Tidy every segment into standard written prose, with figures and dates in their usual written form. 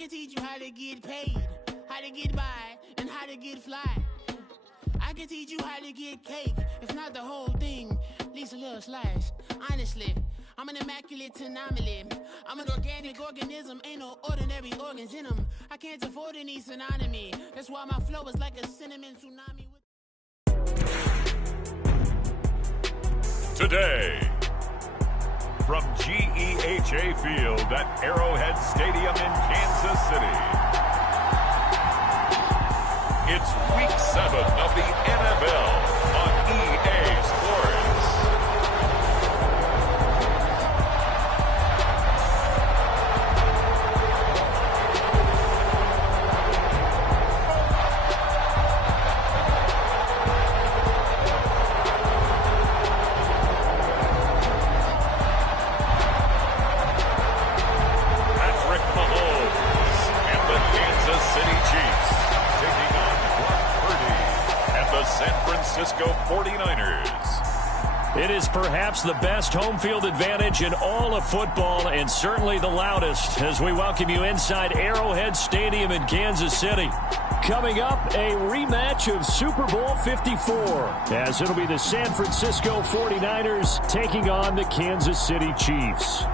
can teach you how to get paid, how to get by, and how to get fly. I can teach you how to get cake, if not the whole thing, at least a little slice. Honestly, I'm an immaculate anomaly. I'm an organic organism, ain't no ordinary organs in them. I can't afford any synonymy. That's why my flow is like a cinnamon tsunami. Today, from GEHA Field at Arrowhead Stadium in Kansas City, it's Week 7 of the NFL on EA Sports. Patrick Mahomes and the Kansas City Chiefs taking on Brock Purdy and the San Francisco 49ers. It is perhaps the best home field advantage in all of football, and certainly the loudest, as we welcome you inside Arrowhead Stadium in Kansas City. Coming up, a rematch of Super Bowl 54, as it'll be the San Francisco 49ers taking on the Kansas City Chiefs.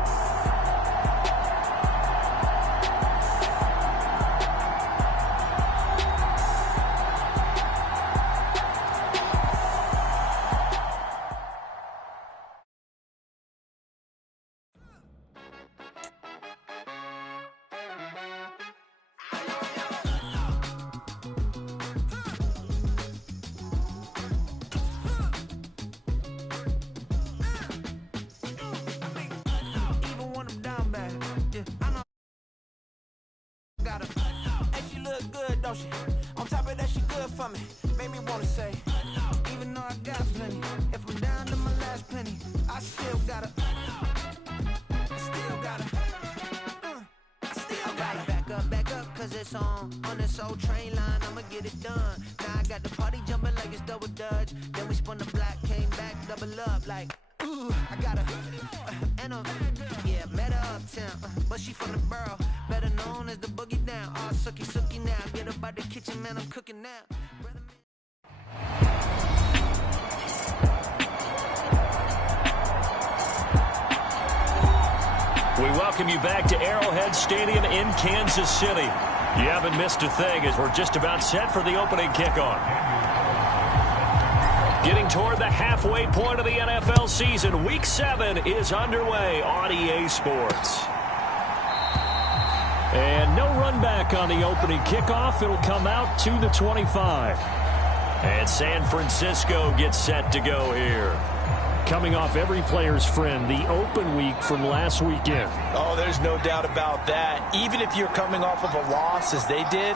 On top of that, she good for me. Made me wanna say, even though I got plenty, if I'm down to my last penny, I still gotta back up, cause it's on this old train line, I'ma get it done. Now I got the party jumping like it's double dutch. Then we spun the block, came back, double up like, ooh, I got met her uptown, but she from the borough, better known as the boogie down. All sookie now, get up out the kitchen, man, I'm cooking now. We welcome you back to Arrowhead Stadium in Kansas City. You haven't missed a thing, as we're just about set for the opening kickoff. Getting toward the halfway point of the NFL season, Week 7 is underway on EA Sports. And no run back on the opening kickoff. It'll come out to the 25. And San Francisco gets set to go here. Coming off every player's friend, the open week from last weekend. Oh, there's no doubt about that. Even if you're coming off of a loss as they did,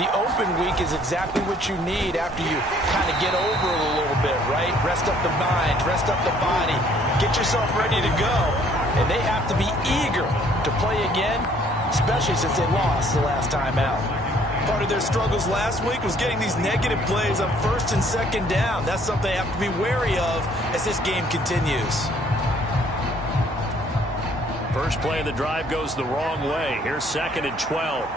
the open week is exactly what you need after you kind of get over it a little bit, right? Rest up the mind, rest up the body, get yourself ready to go. And they have to be eager to play again, especially since they lost the last time out. Part of their struggles last week was getting these negative plays on first and second down. That's something they have to be wary of as this game continues. First play of the drive goes the wrong way. Here's 2nd and 12.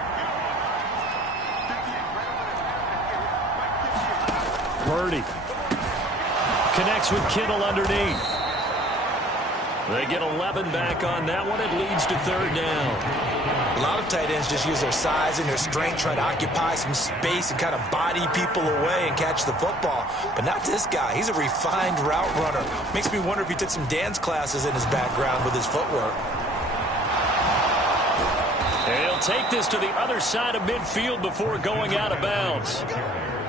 Purdy connects with Kittle underneath. They get 11 back on that one. It leads to 3rd down. A lot of tight ends just use their size and their strength, try to occupy some space and kind of body people away and catch the football. But not this guy. He's a refined route runner. Makes me wonder if he took some dance classes in his background with his footwork. He'll take this to the other side of midfield before going out of bounds.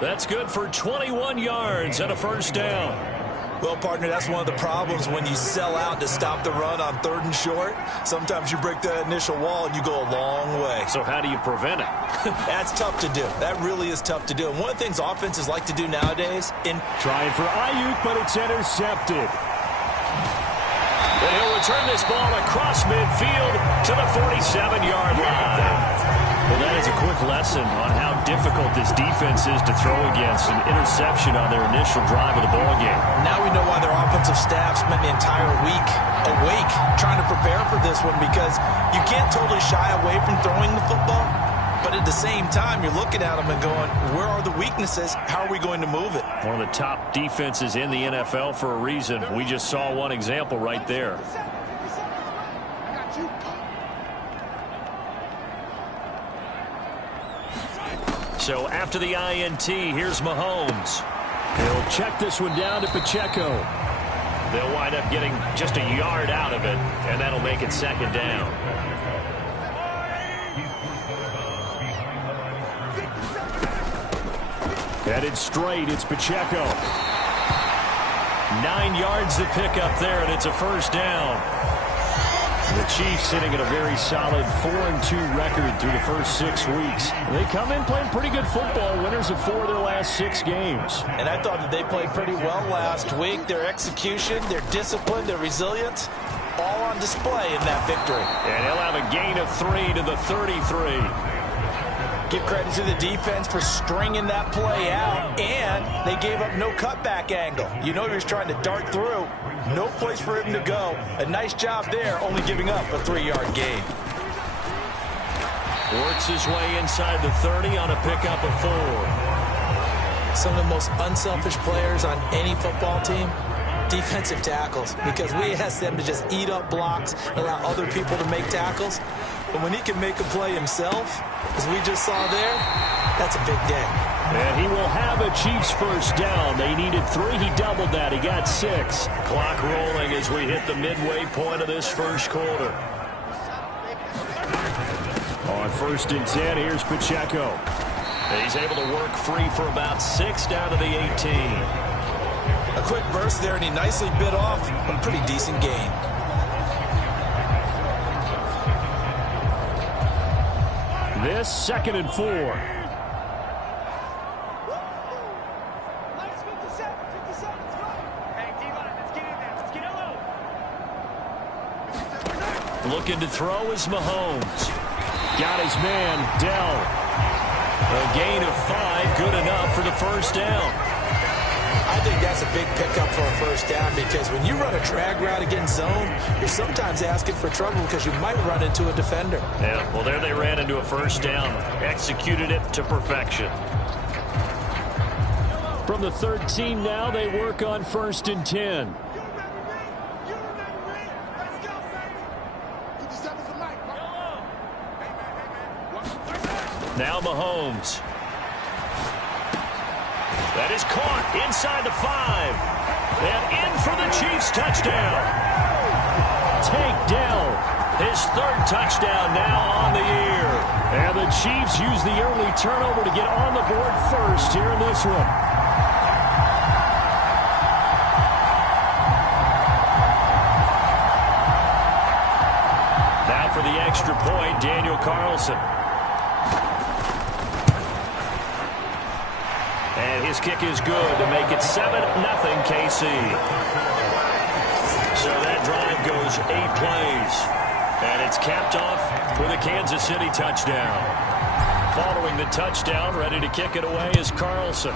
That's good for 21 yards and a 1st down. Well, partner, that's one of the problems when you sell out to stop the run on 3rd and short. Sometimes you break that initial wall and you go a long way. So how do you prevent it? That's tough to do. That really is tough to do. And one of the things offenses like to do nowadays... Trying for Ayuk, but it's intercepted. And he'll return this ball across midfield to the 47-yard line. Well, that is a quick lesson on how difficult this defense is to throw against. An interception on their initial drive of the ball game. Now we know why their offensive staff spent the entire week awake trying to prepare for this one, because you can't totally shy away from throwing the football, but at the same time, you're looking at them and going, where are the weaknesses? How are we going to move it? One of the top defenses in the NFL for a reason. We just saw one example right there. So after the INT, here's Mahomes. He'll check this one down to Pacheco. They'll wind up getting just a yard out of it, and that'll make it second down. Headed straight, it's Pacheco. 9 yards to pick up there, and it's a first down. The Chiefs sitting at a very solid 4-2 record through the first 6 weeks. They come in playing pretty good football, winners of 4 of their last 6 games. And I thought that they played pretty well last week. Their execution, their discipline, their resilience, all on display in that victory. And he'll have a gain of 3 to the 33. Give credit to the defense for stringing that play out, and they gave up no cutback angle. You know he was trying to dart through. No place for him to go. A nice job there, only giving up a 3-yard gain. Works his way inside the 30 on a pickup of 4. Some of the most unselfish players on any football team, defensive tackles, because we ask them to just eat up blocks, allow other people to make tackles. But when he can make a play himself, as we just saw there, that's a big day. And he will have a Chiefs first down. They needed 3. He doubled that. He got 6. Clock rolling as we hit the midway point of this first quarter. On 1st and 10, here's Pacheco. He's able to work free for about 6 down to the 18. A quick burst there, and he nicely bit off a pretty decent gain. This 2nd and 4. Looking to throw is Mahomes. Got his man, Dell. A gain of 5, good enough for the first down. I think that's a big pickup for a first down, because when you run a drag route against zone, you're sometimes asking for trouble because you might run into a defender. Yeah, well, there they ran into a first down. Executed it to perfection. From the 13 now, they work on 1st and 10. Now Mahomes. That is caught inside the 5. And in for the Chiefs touchdown. Tank Dell. His 3rd touchdown now on the year. And the Chiefs use the early turnover to get on the board first here in this one. Now for the extra point, Daniel Carlson. And his kick is good to make it 7-0 KC. So that drive goes 8 plays. And it's capped off with a Kansas City touchdown. Following the touchdown, ready to kick it away is Carlson.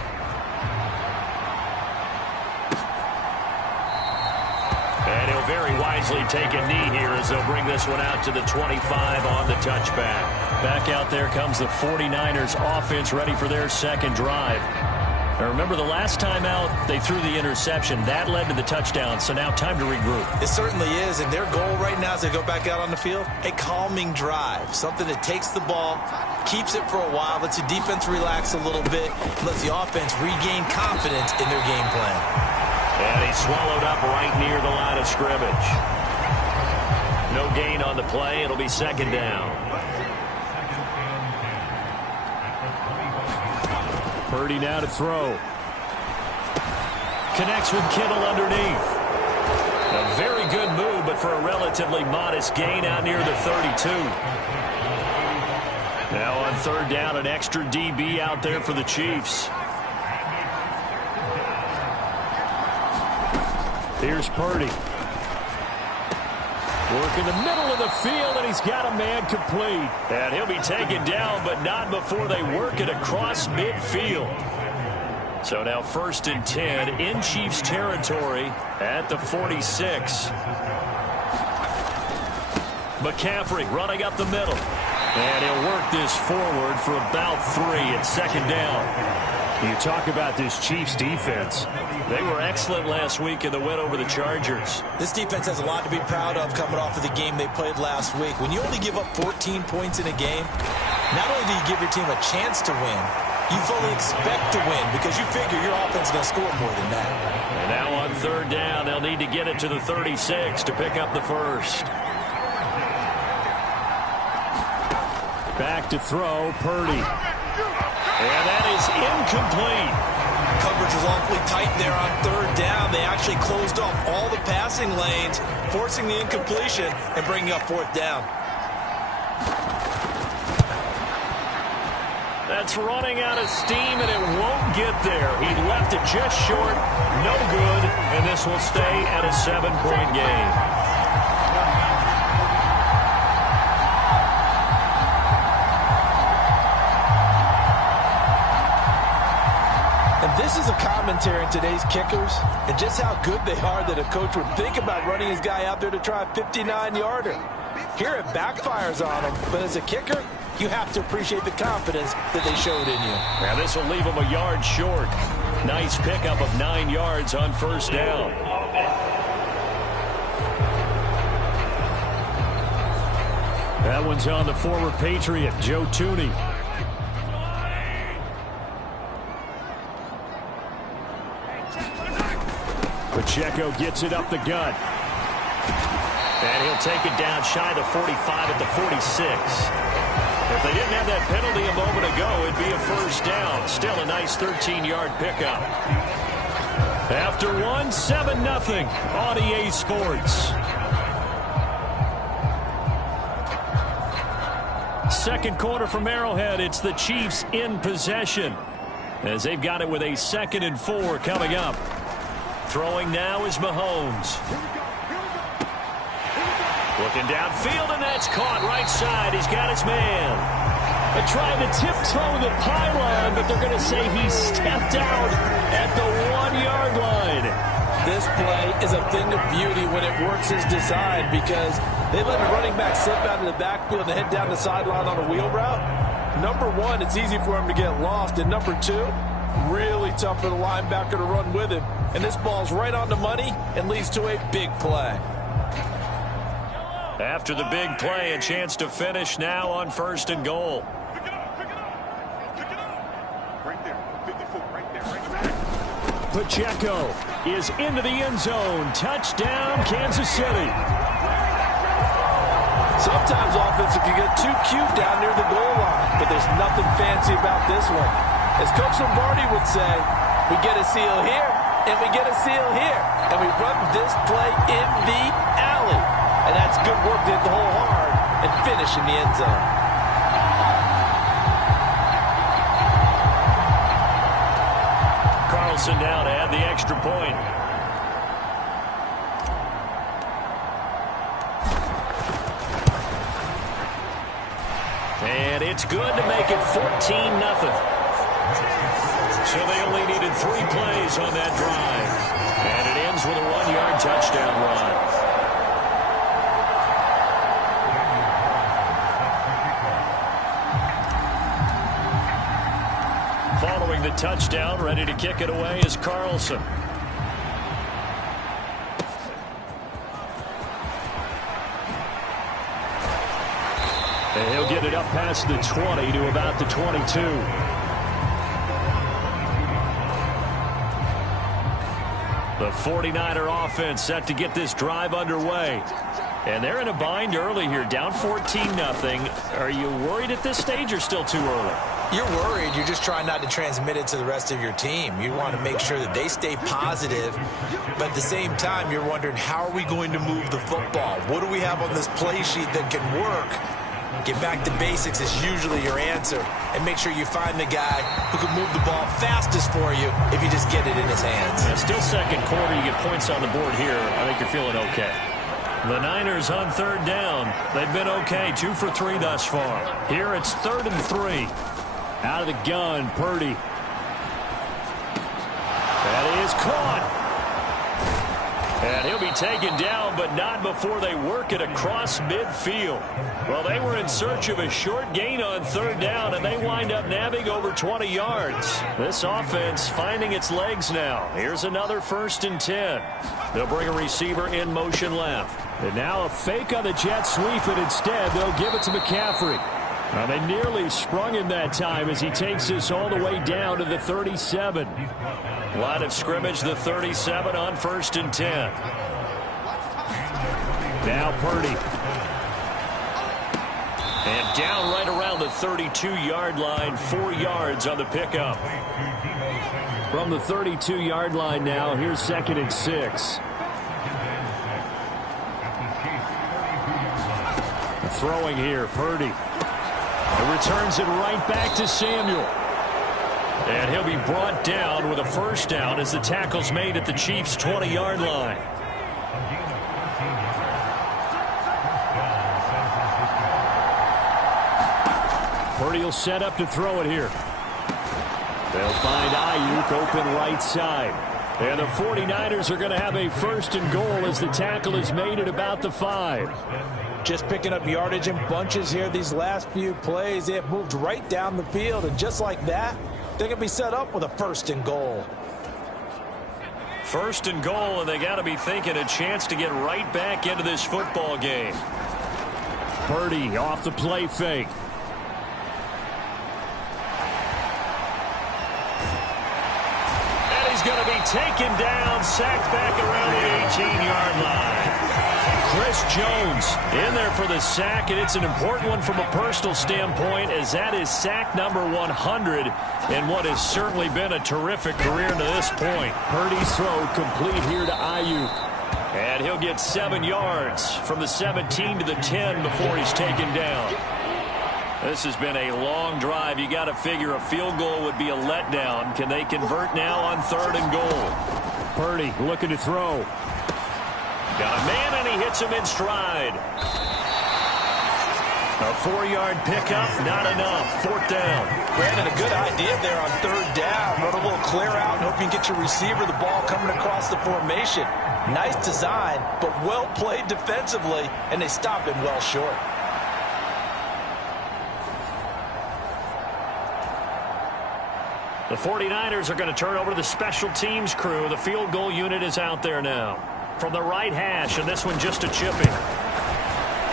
And he'll very wisely take a knee here as they'll bring this one out to the 25 on the touchback. Back out there comes the 49ers offense ready for their 2nd drive. Now remember, the last time out, they threw the interception. That led to the touchdown, so now time to regroup. It certainly is, and their goal right now as they go back out on the field, a calming drive, something that takes the ball, keeps it for a while, lets the defense relax a little bit, lets the offense regain confidence in their game plan. And he swallowed up right near the line of scrimmage. No gain on the play. It'll be 2nd down. Purdy now to throw. Connects with Kittle underneath. A very good move, but for a relatively modest gain out near the 32. Now on 3rd down, an extra DB out there for the Chiefs. Here's Purdy. Working the middle of the field, and he's got a man complete. And he'll be taken down, but not before they work it across midfield. So now 1st and 10 in Chiefs territory at the 46. McCaffrey running up the middle. And he'll work this forward for about 3 at 2nd down. You talk about this Chiefs defense. They were excellent last week in the win over the Chargers. This defense has a lot to be proud of coming off of the game they played last week. When you only give up 14 points in a game, not only do you give your team a chance to win, you fully expect to win because you figure your offense is going to score more than that. And now on 3rd down, they'll need to get it to the 36 to pick up the first. Back to throw, Purdy. And that is incomplete. Coverage was awfully tight there on 3rd down. They actually closed off all the passing lanes, forcing the incompletion and bringing up 4th down. That's running out of steam, and it won't get there. He left it just short, no good, and this will stay at a 7-point game. This is a commentary on today's kickers and just how good they are that a coach would think about running his guy out there to try a 59-yarder. Here it backfires on him, but as a kicker, you have to appreciate the confidence that they showed in you. Now this will leave him a yard short. Nice pickup of 9 yards on 1st down. That one's on the former Patriot, Joe Thuney. Pacheco gets it up the gut. And he'll take it down shy of the 45 at the 46. If they didn't have that penalty a moment ago, it'd be a 1st down. Still a nice 13-yard pickup. After 7-0 on EA Sports. Second quarter from Arrowhead. It's the Chiefs in possession as they've got it with a 2nd and 4 coming up. Throwing now is Mahomes. Looking downfield, and that's caught right side. He's got his man. They're trying to tiptoe the pylon, but they're going to say he stepped out at the 1-yard line. This play is a thing of beauty when it works as designed because they let the running back slip out of the backfield and head down the sideline on a wheel route. Number 1, it's easy for him to get lost. And number 2, really tough for the linebacker to run with him. And this ball's right on the money and leads to a big play. After the big play, a chance to finish now on 1st and goal. Pacheco is into the end zone. Touchdown, Kansas City. Sometimes offense can get too cute down near the goal line, but there's nothing fancy about this one. As Coach Lombardi would say, we get a seal here, and we get a seal here, and we run this play in the alley. And that's good work to hit the hole hard and finish in the end zone. Carlson now to add the extra point. And it's good to make it 14-0. So they only needed 3 plays on that drive. And it ends with a 1-yard touchdown run. Following the touchdown, ready to kick it away is Carlson. And he'll get it up past the 20 to about the 22. The 49er offense set to get this drive underway. And they're in a bind early here, down 14-0. Are you worried at this stage or still too early? You're worried. You're just trying not to transmit it to the rest of your team. You want to make sure that they stay positive, but at the same time, you're wondering, how are we going to move the football? What do we have on this play sheet that can work? Get back to basics is usually your answer, and make sure you find the guy who can move the ball fastest for you if you just get it in his hands. Yeah, still second quarter. You get points on the board here. I think you're feeling okay. The Niners on third down. They've been okay, 2 for 3 thus far. Here it's 3rd and 3. Out of the gun, Purdy. That is caught. And he'll be taken down, but not before they work it across midfield. Well, they were in search of a short gain on third down, and they wind up nabbing over 20 yards. This offense finding its legs now. Here's another 1st and 10. They'll bring a receiver in motion left. And now a fake on the jet sweep, and instead they'll give it to McCaffrey. Now they nearly sprung him that time as he takes this all the way down to the 37. Line of scrimmage, the 37 on 1st and 10. Now Purdy. And down right around the 32-yard line, 4 yards on the pickup. From the 32-yard line now, here's 2nd and 6. Throwing here, Purdy. And returns it right back to Samuel. And he'll be brought down with a 1st down as the tackle's made at the Chiefs' 20-yard line. Purdy will set up to throw it here. They'll find Ayuk open right side. And the 49ers are going to have a 1st and goal as the tackle is made at about the 5. Just picking up yardage in bunches here these last few plays. They have moved right down the field, and just like that, they're going to be set up with a 1st and goal. 1st and goal, and they got to be thinking a chance to get right back into this football game. Purdy off the play fake. And he's going to be taken down, sacked back around the 18-yard line. Chris Jones in there for the sack, and it's an important one from a personal standpoint, as that is sack number 100 in what has certainly been a terrific career to this point. Purdy's throw complete here to Ayuk. And he'll get 7 yards from the 17 to the 10 before he's taken down. This has been a long drive. You got to figure a field goal would be a letdown. Can they convert now on 3rd and goal? Purdy looking to throw. Got a man, and he hits him in stride. A 4-yard pickup, not enough. 4th down. Brandon, a good idea there on 3rd down. Run a little clear out and hope you can get your receiver the ball coming across the formation. Nice design, but well played defensively, and they stop him well short. The 49ers are going to turn over to the special teams crew. The field goal unit is out there now. From the right hash, and this one just a chipping.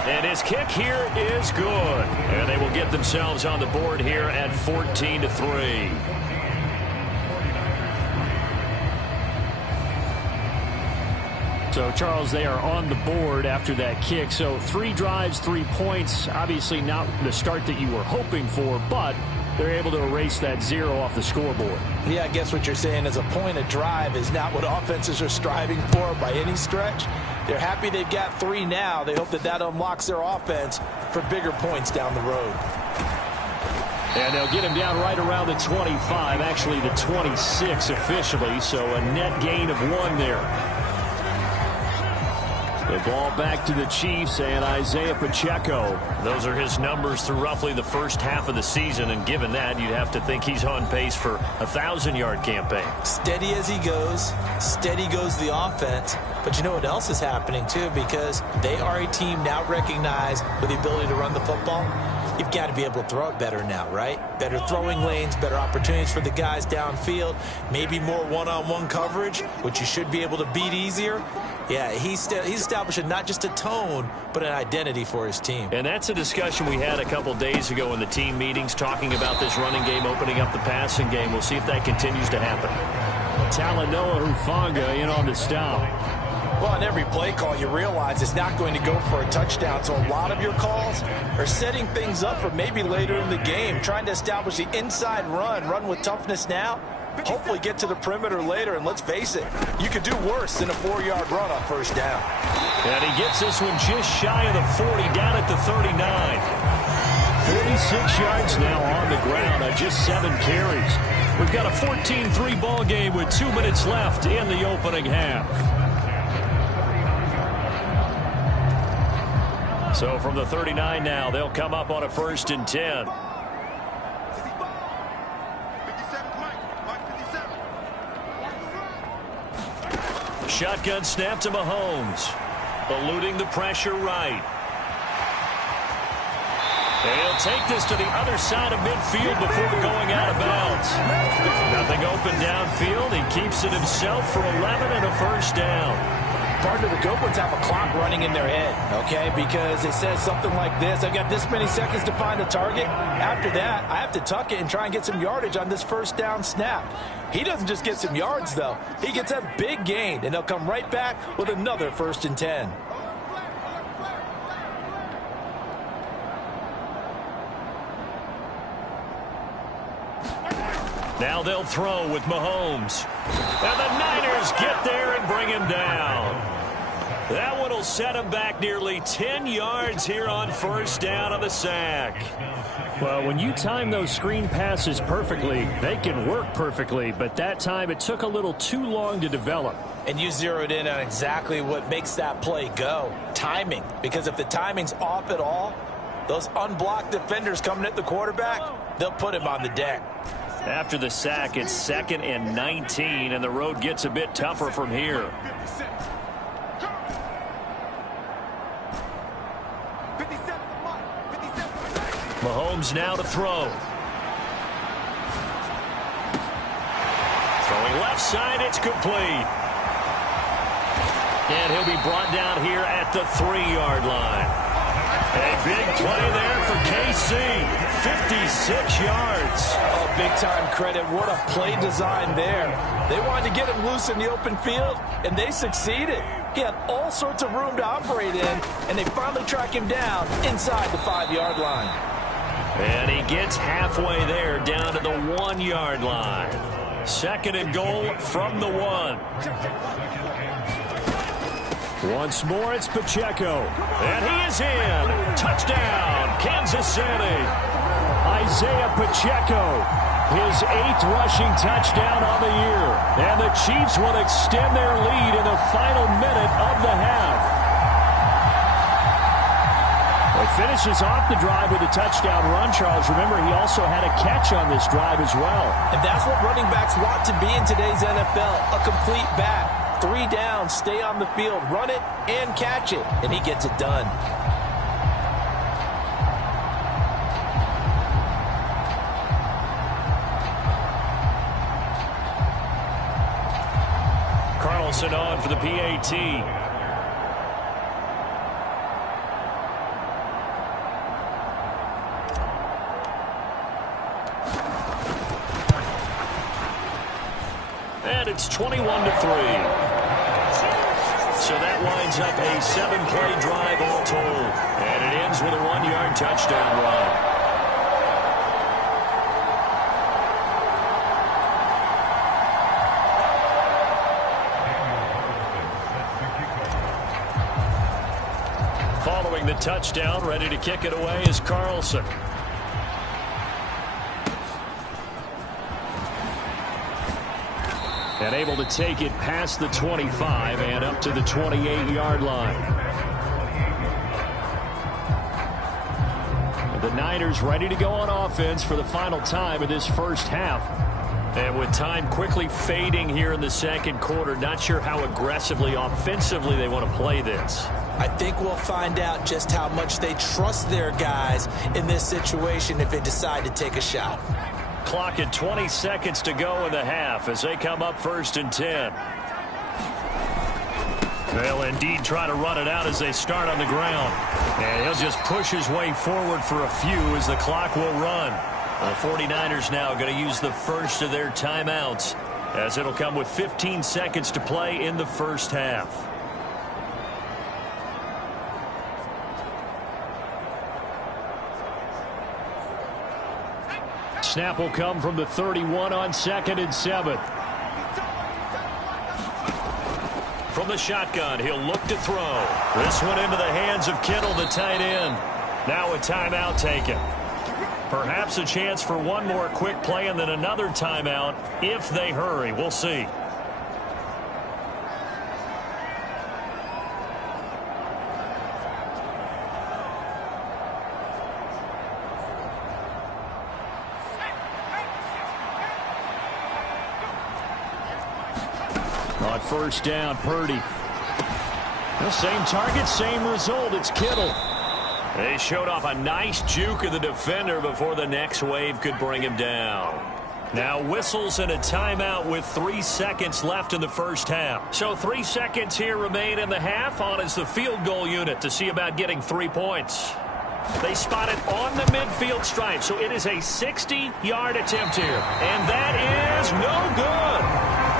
And his kick here is good. And they will get themselves on the board here at 14-3. So, Charles, they are on the board after that kick. So 3 drives, 3 points. Obviously not the start that you were hoping for, but they're able to erase that 0 off the scoreboard. Yeah, I guess what you're saying is a point a drive is not what offenses are striving for by any stretch. They're happy they've got 3 now. They hope that that unlocks their offense for bigger points down the road. And they'll get him down right around the 25, actually the 26 officially, so a net gain of 1 there. The ball back to the Chiefs and Isaiah Pacheco. Those are his numbers through roughly the first half of the season, and given that, you'd have to think he's on pace for a 1,000-yard campaign. Steady as he goes, steady goes the offense. But you know what else is happening, too, because they are a team now recognized with the ability to run the football. You've got to be able to throw it better now, right? Better throwing lanes, better opportunities for the guys downfield, maybe more one-on-one coverage, which you should be able to beat easier. Yeah, he's establishing not just a tone, but an identity for his team. And that's a discussion we had a couple days ago in the team meetings, talking about this running game opening up the passing game. We'll see if that continues to happen. Talanoa Hufanga in on the stop. Well, on every play call, you realize it's not going to go for a touchdown. So a lot of your calls are setting things up for maybe later in the game, trying to establish the inside run with toughness now, hopefully get to the perimeter later. And let's face it, you could do worse than a 4-yard run on 1st down. And he gets this one just shy of the 40, down at the 39. 46 yards now on the ground on just 7 carries. We've got a 14-3 ball game with 2 minutes left in the opening half. So from the 39 now, they'll come up on a 1st and 10. Shotgun snap to Mahomes. Eluding the pressure right. He'll take this to the other side of midfield before going out of bounds. Nothing open downfield. He keeps it himself for 11 and a 1st down. Part of the good ones have a clock running in their head, okay? Because it says something like this. I've got this many seconds to find a target. After that, I have to tuck it and try and get some yardage on this 1st down snap. He doesn't just get some yards, though. He gets a big gain, and he'll come right back with another 1st and 10. Now they'll throw with Mahomes. And the Niners get there and bring him down. That one will set him back nearly 10 yards here on 1st down on the sack. Well, when you time those screen passes perfectly, they can work perfectly. But that time, it took a little too long to develop. And you zeroed in on exactly what makes that play go. Timing. Because if the timing's off at all, those unblocked defenders coming at the quarterback, they'll put him on the deck. After the sack, it's 2nd and 19, and the road gets a bit tougher from here. Mahomes now to throw. Throwing left side, it's complete. And he'll be brought down here at the 3-yard line. A big play there for KC. 56 yards. Oh, big-time credit. What a play design there. They wanted to get him loose in the open field, and they succeeded. He had all sorts of room to operate in, and they finally track him down inside the 5-yard line. And he gets halfway there, down to the 1-yard line. 2nd and goal from the 1. Once more, it's Pacheco. And he is in. Touchdown, Kansas City. Isaiah Pacheco, his 8th rushing touchdown on the year. And the Chiefs will extend their lead in the final minute of the half. He finishes off the drive with a touchdown run, Charles. Remember, he also had a catch on this drive as well. And that's what running backs want to be in today's NFL, a complete back. 3 down, stay on the field, run it, and catch it. And he gets it done. Carlson on for the PAT. And it's 21-3. So that winds up a 7-play drive all told. And it ends with a 1-yard touchdown run. Following the touchdown, ready to kick it away is Carlson. And able to take it past the 25 and up to the 28-yard line. The Niners ready to go on offense for the final time of this first half. And with time quickly fading here in the second quarter, not sure how aggressively offensively they want to play this. I think we'll find out just how much they trust their guys in this situation if they decide to take a shot. Clock at 20 seconds to go in the half as they come up 1st and 10. They'll indeed try to run it out as they start on the ground. And he'll just push his way forward for a few as the clock will run. The 49ers now going to use the first of their timeouts as it'll come with 15 seconds to play in the first half. Snap will come from the 31 on 2nd and 7. From the shotgun, he'll look to throw. This one into the hands of Kittle, the tight end. Now a timeout taken. Perhaps a chance for one more quick play and then another timeout if they hurry. We'll see. first down. Purdy. The same target, same result. It's Kittle. They showed off a nice juke of the defender before the next wave could bring him down. Now whistles and a timeout with 3 seconds left in the first half. So 3 seconds here remain in the half. On is the field goal unit to see about getting 3 points. They spot it on the midfield stripe, so it is a 60-yard attempt here. And that is no good.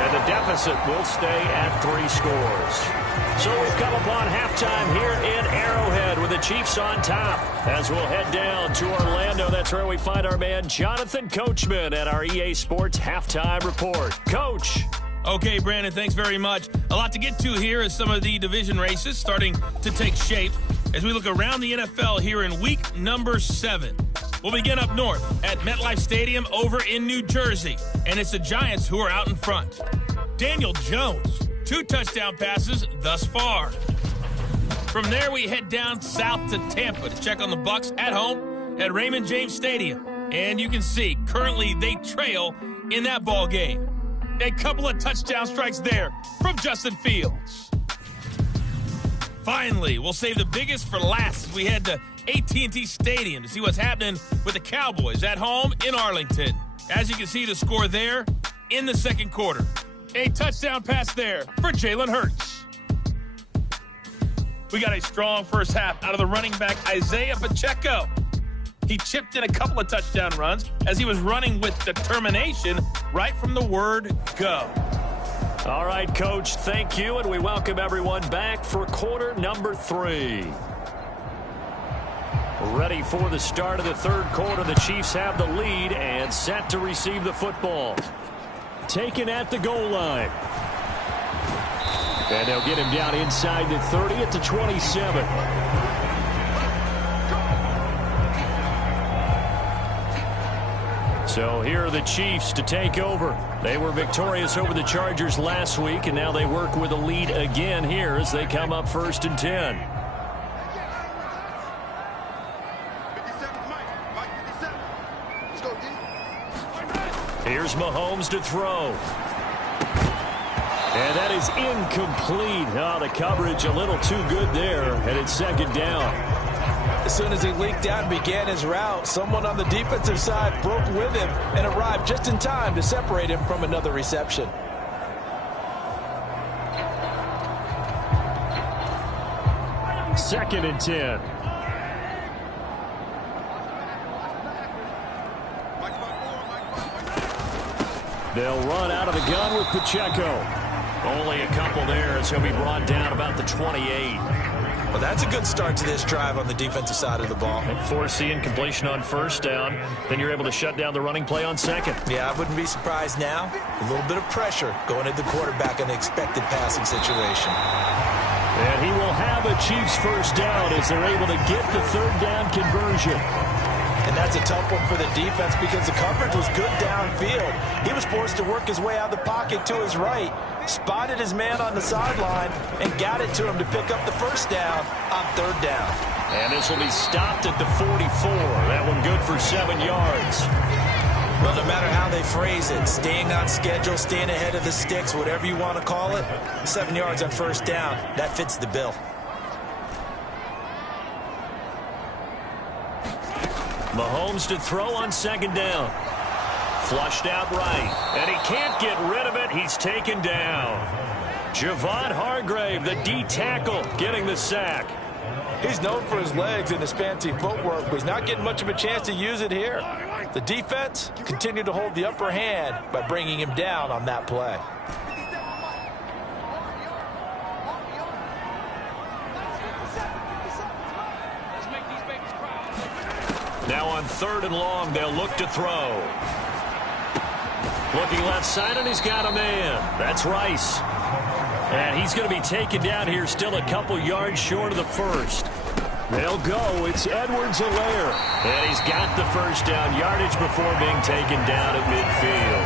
And the deficit will stay at 3 scores. So we've come upon halftime here in Arrowhead with the Chiefs on top. As we'll head down to Orlando, that's where we find our man Jonathan Coachman at our EA Sports Halftime Report. Coach. Okay, Brandon, thanks very much. A lot to get to here as some of the division races starting to take shape as we look around the NFL here in week number 7. We'll begin up north at MetLife Stadium over in New Jersey, and it's the Giants who are out in front. Daniel Jones, 2 touchdown passes thus far. From there, we head down south to Tampa to check on the Bucs at home at Raymond James Stadium. And you can see, currently they trail in that ball game. A couple of touchdown strikes there from Justin Fields. Finally, we'll save the biggest for last as we head to AT&T Stadium to see what's happening with the Cowboys at home in Arlington. As you can see, the score there in the second quarter. A touchdown pass there for Jalen Hurts. We got a strong first half out of the running back Isaiah Pacheco. He chipped in a couple of touchdown runs as he was running with determination right from the word go. All right, Coach, thank you, and we welcome everyone back for quarter number 3. Ready for the start of the third quarter. The Chiefs have the lead and set to receive the football. Taken at the goal line. And they'll get him down inside the 30 at the 27. So here are the Chiefs to take over. They were victorious over the Chargers last week, and now they work with a lead again here as they come up 1st and 10. Here's Mahomes to throw. And that is incomplete. Oh, the coverage a little too good there, and it's 2nd down. As soon as he leaked out and began his route, someone on the defensive side broke with him and arrived just in time to separate him from another reception. Second and 10. They'll run out of the gun with Pacheco. Only a couple there as he'll be brought down about the 28. Well, that's a good start to this drive on the defensive side of the ball. And force the incompletion on 1st down. Then you're able to shut down the running play on 2nd. Yeah, I wouldn't be surprised now. A little bit of pressure going at the quarterback in the expected passing situation. And he will have a Chiefs 1st down as they're able to get the 3rd down conversion. And that's a tough one for the defense because the coverage was good downfield. He was forced to work his way out of the pocket to his right, spotted his man on the sideline, and got it to him to pick up the 1st down on 3rd down. And this will be stopped at the 44. That one good for 7 yards. Well, no matter how they phrase it, staying on schedule, staying ahead of the sticks, whatever you want to call it, 7 yards on 1st down, that fits the bill. Mahomes to throw on 2nd down. Flushed out right. And he can't get rid of it. He's taken down. Javon Hargrave, the D tackle, getting the sack. He's known for his legs and his fancy footwork, but he's not getting much of a chance to use it here. The defense continued to hold the upper hand by bringing him down on that play. Now on 3rd and long, they'll look to throw. Looking left side, and he's got a man. That's Rice. And he's going to be taken down here, still a couple yards short of the 1st. They'll go. It's Edwards-Helaire. And he's got the 1st down yardage before being taken down at midfield.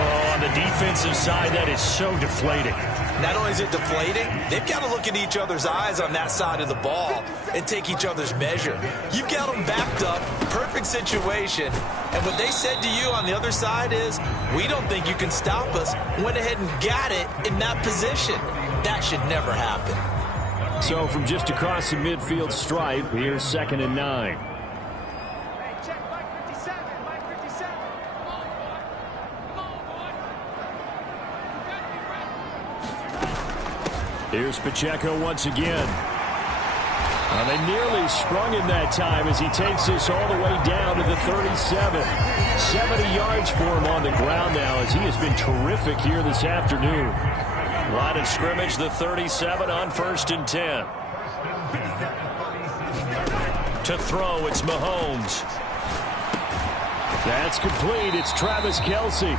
Oh, on the defensive side, that is so deflating. Not only is it deflating, they've got to look at each other's eyes on that side of the ball and take each other's measure. You've got them backed up, perfect situation, and what they said to you on the other side is, we don't think you can stop us. Went ahead and got it in that position. That should never happen. So from just across the midfield stripe, here's 2nd and 9. Here's Pacheco once again. They nearly sprung him that time as he takes this all the way down to the 37. 70 yards for him on the ground now as he has been terrific here this afternoon. Line of scrimmage, the 37 on 1st and 10. To throw, it's Mahomes. That's complete. It's Travis Kelce.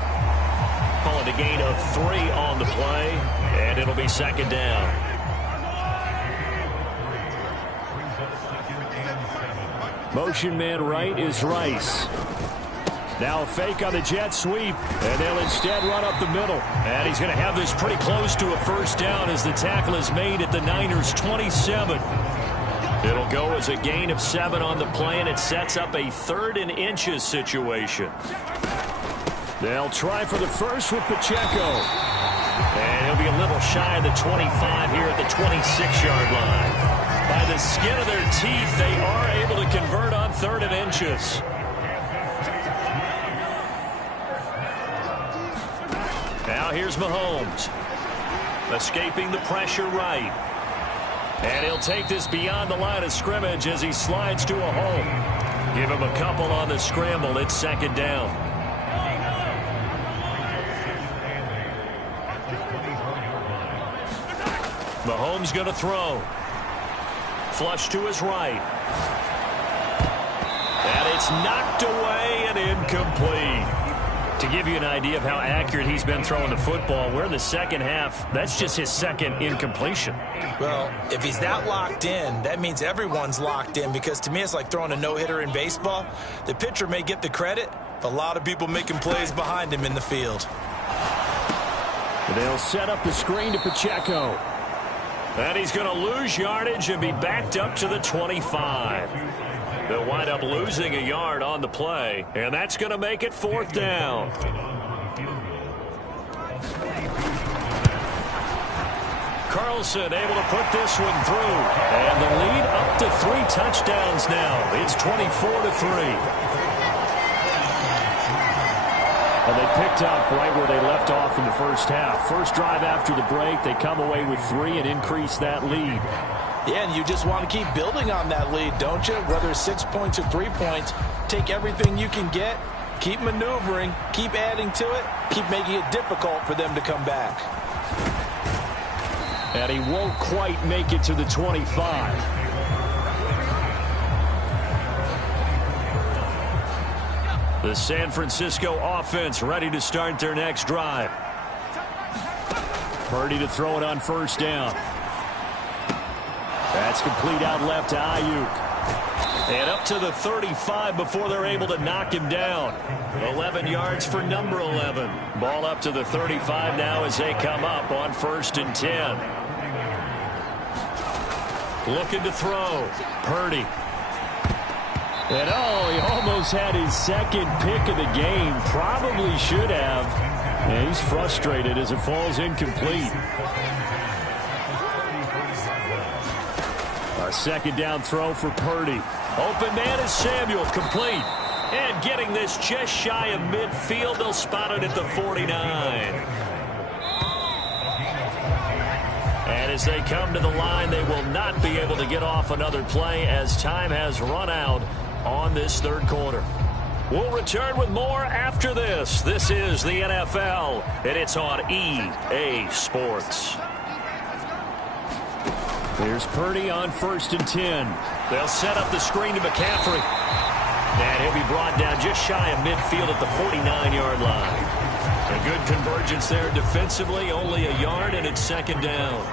Calling a gain of 3 on the play, and it'll be 2nd down. Motion man right is Rice. Now a fake on the jet sweep, and they'll instead run up the middle. And he's going to have this pretty close to a 1st down as the tackle is made at the Niners' 27. It'll go as a gain of 7 on the play, and it sets up a 3rd and inches situation. They'll try for the first with Pacheco. And he'll be a little shy of the 25 here at the 26-yard line. By the skin of their teeth, they are able to convert on 3rd and inches. Now here's Mahomes. Escaping the pressure right. And he'll take this beyond the line of scrimmage as he slides to a hole. Give him a couple on the scramble. It's 2nd down. Mahomes going to throw. Flush to his right. And it's knocked away and incomplete. To give you an idea of how accurate he's been throwing the football, we're in the 2nd half. That's just his 2nd incompletion. Well, if he's that locked in, that means everyone's locked in, because to me it's like throwing a no-hitter in baseball. The pitcher may get the credit, but a lot of people making plays behind him in the field. They'll set up the screen to Pacheco. And he's going to lose yardage and be backed up to the 25. They'll wind up losing a yard on the play, and that's going to make it 4th down. Carlson able to put this one through. And the lead up to 3 touchdowns now. It's 24-3. And they picked up right where they left off in the 1st half. First drive after the break, they come away with 3 and increase that lead. Yeah, and you just want to keep building on that lead, don't you? Whether it's 6 points or 3 points, take everything you can get, keep maneuvering, keep adding to it, keep making it difficult for them to come back. And he won't quite make it to the 25. The San Francisco offense ready to start their next drive. Purdy to throw it on 1st down. That's complete out left to Ayuk. And up to the 35 before they're able to knock him down. 11 yards for number 11. Ball up to the 35 now as they come up on 1st and 10. Looking to throw. Purdy. And he almost had his 2nd pick of the game. Probably should have. And he's frustrated as it falls incomplete. A 2nd down throw for Purdy. Open man is Samuel, complete. And getting this just shy of midfield, they'll spot it at the 49. And as they come to the line, they will not be able to get off another play as time has run out on this 3rd quarter. We'll return with more after this. This is the NFL, and it's on EA Sports. Here's Purdy on 1st and 10. They'll set up the screen to McCaffrey. And he'll be brought down just shy of midfield at the 49-yard line. A good convergence there defensively, only a yard, and it's 2nd down.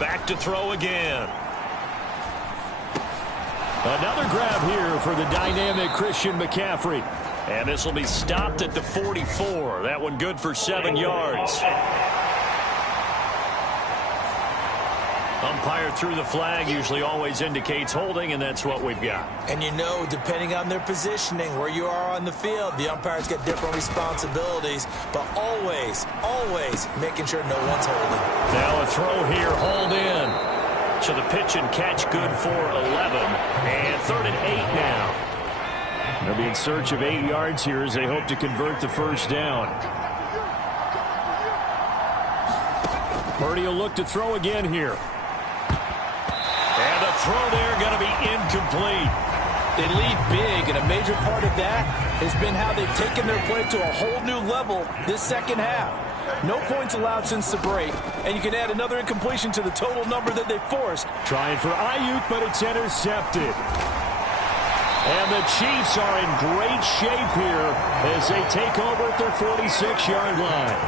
Back to throw again. Another grab here for the dynamic Christian McCaffrey. And this will be stopped at the 44. That one good for 7 yards. Umpire threw the flag, usually always indicates holding, and that's what we've got. And you know, depending on their positioning, where you are on the field, the umpires get different responsibilities, but always, always making sure no one's holding. Now a throw here, hauled in. So the pitch and catch good for 11, and 3rd and 8 now. They'll be in search of 8 yards here as they hope to convert the first down. Purdy will look to throw again here. And the throw there going to be incomplete. They lead big, and a major part of that has been how they've taken their play to a whole new level this second half. No points allowed since the break, and you can add another incompletion to the total number that they forced. Trying for Ayuk, but it's intercepted. And the Chiefs are in great shape here as they take over at their 46-yard line.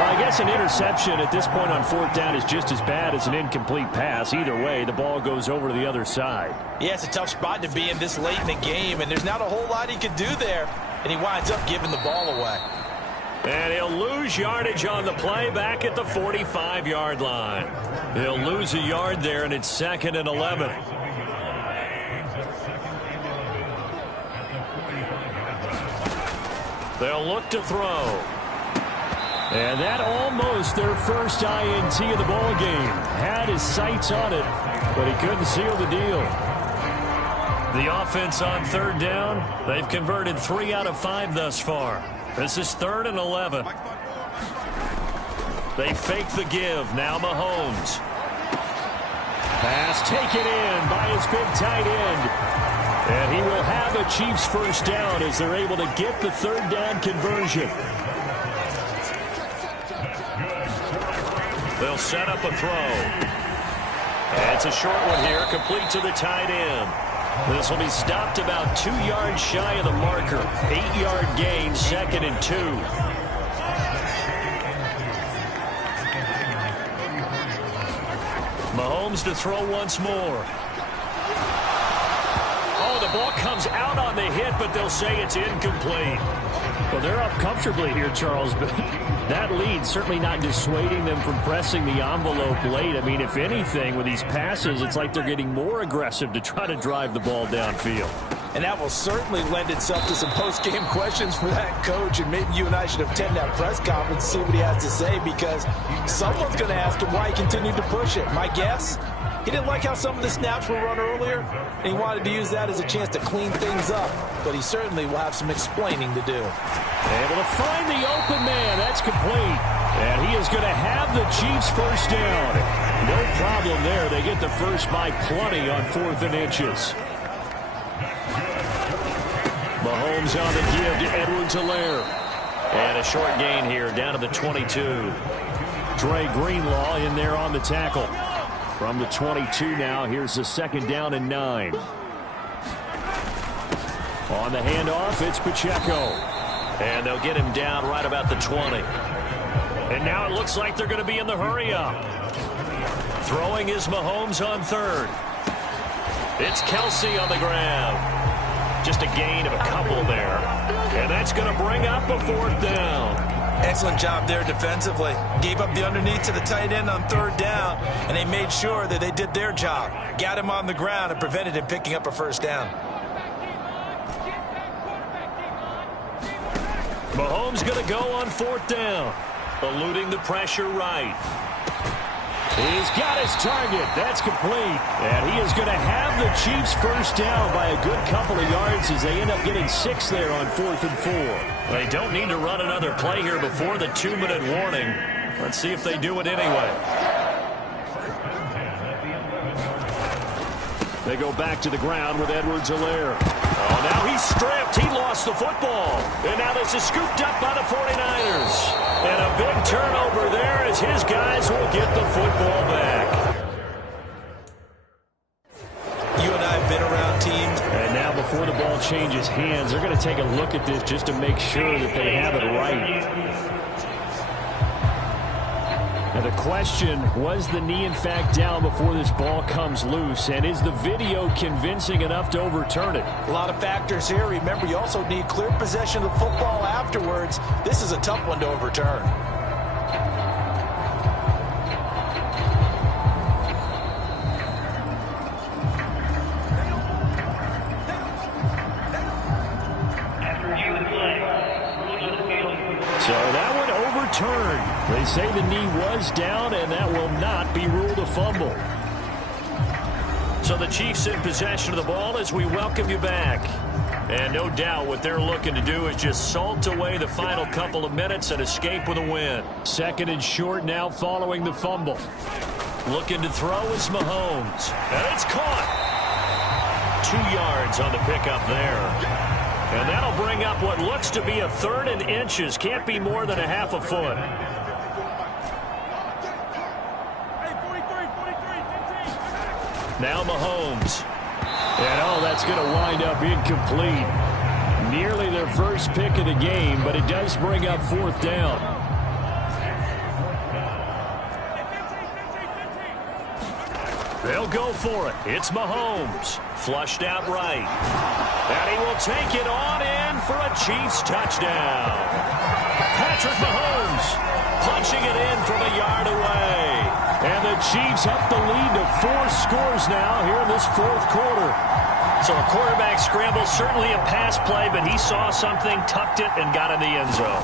Well, I guess an interception at this point on 4th down is just as bad as an incomplete pass. Either way, the ball goes over to the other side. Yeah, it's a tough spot to be in this late in the game, and there's not a whole lot he could do there. And he winds up giving the ball away. And he'll lose yardage on the play back at the 45-yard line. He'll lose a yard there, and it's 2nd and 11. They'll look to throw. And that almost their first INT of the ball game. Had his sights on it, but he couldn't seal the deal. The offense on 3rd down, they've converted 3 out of 5 thus far. This is 3rd and 11. They fake the give. Now Mahomes. Pass taken in by his big tight end. And he will have a Chiefs first down as they're able to get the 3rd down conversion. They'll set up a throw. And it's a short one here, complete to the tight end. This will be stopped about 2 yards shy of the marker. 8-yard gain, 2nd and 2. Mahomes to throw once more. Oh, the ball comes out on the hit, but they'll say it's incomplete. Well, they're up comfortably here, Charles, but that lead certainly not dissuading them from pressing the envelope late. I mean, if anything, with these passes, it's like they're getting more aggressive to try to drive the ball downfield. And that will certainly lend itself to some post-game questions for that coach, and maybe you and I should attend that press conference and see what he has to say, because someone's going to ask him why he continued to push it. My guess? He didn't like how some of the snaps were run earlier, and he wanted to use that as a chance to clean things up. But he certainly will have some explaining to do. Able to find the open man. That's complete. And he is going to have the Chiefs first down. No problem there. They get the first by plenty on 4th and inches. Mahomes on the give to Edwards-Helaire. And a short gain here down to the 22. Dre Greenlaw in there on the tackle. From the 22 now, here's the 2nd down and 9. On the handoff, it's Pacheco. And they'll get him down right about the 20. And now it looks like they're going to be in the hurry-up. Throwing is Mahomes on 3rd. It's Kelsey on the ground. Just a gain of a couple there. And that's going to bring up a 4th down. Excellent job there defensively. Gave up the underneath to the tight end on 3rd down, and they made sure that they did their job. Got him on the ground and prevented him picking up a first down. Mahomes going to go on 4th down. Eluding the pressure right. He's got his target. That's complete. And he is going to have the Chiefs first down by a good couple of yards as they end up getting 6 there on 4th and 4. They don't need to run another play here before the 2-minute warning. Let's see if they do it anyway. They go back to the ground with Edwards-Helaire. Oh, now he's stripped. He lost the football. And now this is scooped up by the 49ers. And a big turnover there as his guys will get the football back. You and I have been around teams. And now before the ball changes hands, they're going to take a look at this just to make sure that they have it right. Now the question, was the knee in fact down before this ball comes loose? And is the video convincing enough to overturn it? A lot of factors here. Remember, you also need clear possession of the football afterwards. This is a tough one to overturn. So that one overturned. They say the knee was down, and that will not be ruled a fumble. So the Chiefs in possession of the ball as we welcome you back. And no doubt what they're looking to do is just salt away the final couple of minutes and escape with a win. Second and short now following the fumble. Looking to throw is Mahomes. And it's caught. 2 yards on the pickup there. And that'll bring up what looks to be a 3rd and inches. Can't be more than a half a foot. Now Mahomes. And that's going to wind up incomplete. Nearly their first pick of the game, but it does bring up 4th down. They'll go for it. It's Mahomes. Flushed out right. And he will take it on in for a Chiefs touchdown. Patrick Mahomes punching it in from a yard away. And the Chiefs up the lead to 4 scores now here in this 4th quarter. So a quarterback scramble, certainly a pass play, but he saw something, tucked it, and got in the end zone.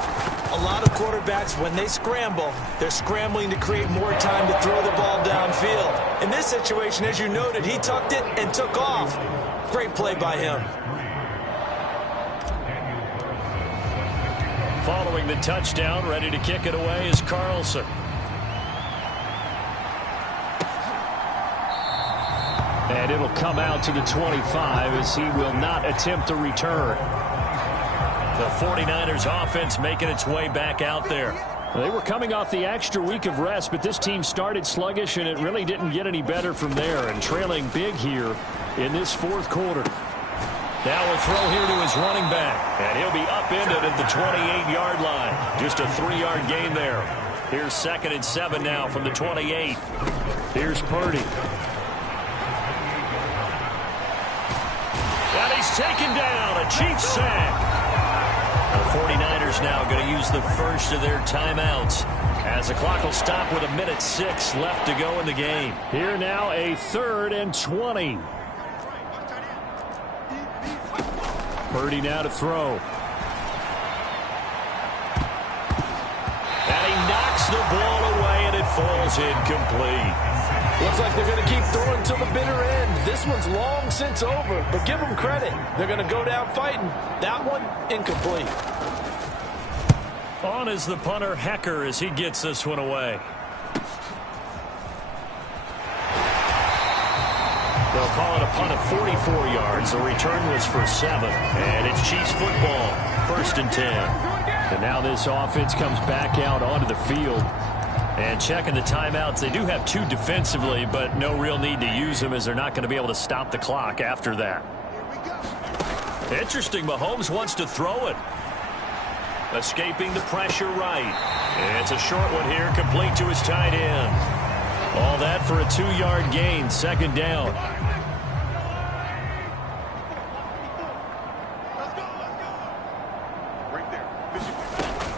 A lot of quarterbacks, when they scramble, they're scrambling to create more time to throw the ball downfield. In this situation, as you noted, he tucked it and took off. Great play by him. Following the touchdown, ready to kick it away is Carlson. And it'll come out to the 25 as he will not attempt to return. The 49ers offense making its way back out there. They were coming off the extra week of rest, but this team started sluggish, and it really didn't get any better from there, and trailing big here in this 4th quarter. Now a throw here to his running back, and he'll be upended at the 28-yard line. Just a 3-yard gain there. Here's 2nd and 7 now from the 28. Here's Purdy. And he's taken down, a Chiefs sack. The 49ers now going to use the first of their timeouts as the clock will stop with 1:06 left to go in the game. Here now a 3rd and 20. Purdy now to throw. And he knocks the ball away, and it falls incomplete. Looks like they're going to keep throwing till the bitter end. This one's long since over, but give them credit. They're going to go down fighting. That one, incomplete. On is the punter, Hecker, as he gets this one away. They'll call it a punt of 44 yards. The return was for 7. And it's Chiefs football, 1st and 10. And now this offense comes back out onto the field. And checking the timeouts, they do have 2 defensively, but no real need to use them as they're not going to be able to stop the clock after that. Interesting, Mahomes wants to throw it. Escaping the pressure right. And it's a short one here, complete to his tight end. All that for a 2-yard gain, 2nd down.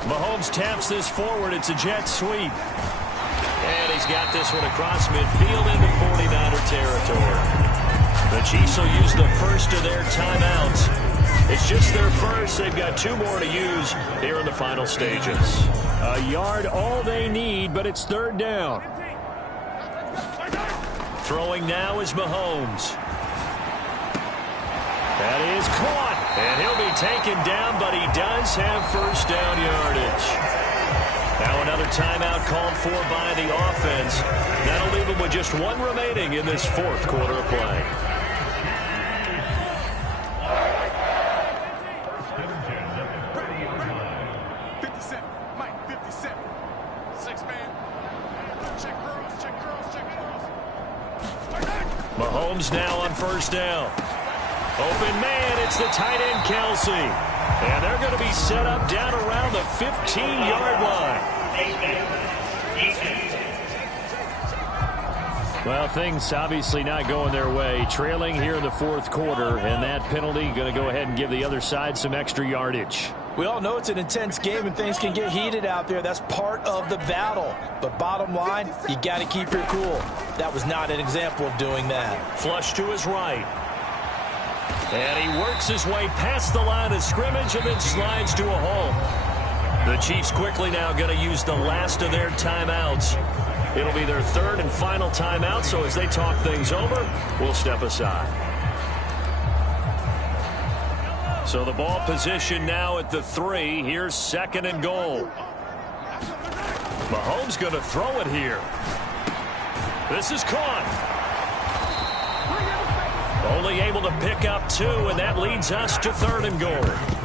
Mahomes taps this forward. It's a jet sweep. And he's got this one across midfield into 49er territory. The Chiefs will use the first of their timeouts. It's just their first. They've got 2 more to use here in the final stages. A yard all they need, but it's 3rd down. Throwing now is Mahomes. That is caught. And he'll be taken down, but he does have first down yardage. Now another timeout called for by the offense. That'll leave him with just 1 remaining in this 4th quarter of play. Mahomes now on first down. Open man, it's the tight end, Kelsey. And they're going to be set up down around the 15-yard line. Well, things obviously not going their way. Trailing here in the fourth quarter, and that penalty going to go ahead and give the other side some extra yardage. We all know it's an intense game and things can get heated out there. That's part of the battle. But bottom line, you got to keep your cool. That was not an example of doing that. Flush to his right. And he works his way past the line of scrimmage and then slides to a hole. The Chiefs quickly now going to use the last of their timeouts. It'll be their third and final timeout, so as they talk things over, we'll step aside. So the ball position now at the 3. Here's 2nd and goal. Mahomes going to throw it here. This is caught. Only able to pick up 2, and that leads us to 3rd and goal.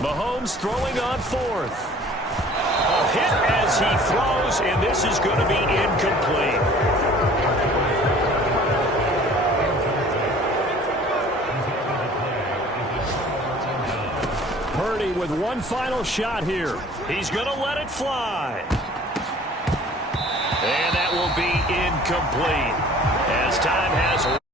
Mahomes throwing on 4th. A hit as he throws, and this is going to be incomplete. Purdy with one final shot here. He's going to let it fly. And that will be incomplete as time has